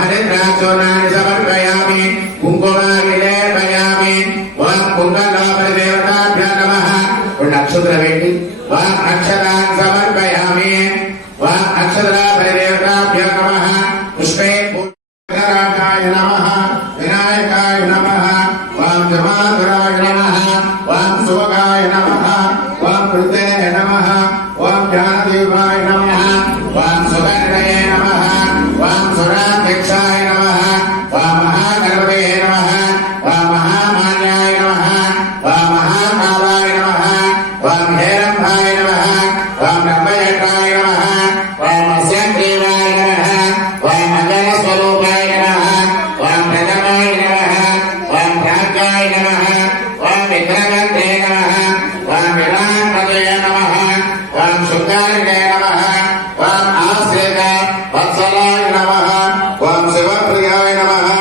हरिद्राचूर्णानि समर्पयामि कुङ्कुमानि लेपयामि वां कुङ्कुमदेवताभ्यो नमः नक्षत्रवेदि वां अक्षरान् समर्पयामि वां अक्षराभ्यो नमः पुष्पे पूजनाय नमः विनायकाय नमः वां जमाधराय नमः वां सुभगाय नमः वां कृते नमः वां ज्ञानदेवाय नमः वां सुगन्धये नमः वां सुराध्यक्षाय नमः वां महागणपते नमः वां महामान्याय नमः वां महाकालाय नमः वां हेरम्भाय नमः वां ब्रह्मयज्ञाय नमः वां मत्स्यग्रीवाय नमः वां अजरस्वरूपाय नमः वां प्रथमाय नमः वां प्राज्ञाय नमः वां विक्रमन्ते नमः वां विराट्पदये नमः वां शुद्धारिणे नमः वां आश्रित वत्सलाय नमः वां शिवप्रियाय नमः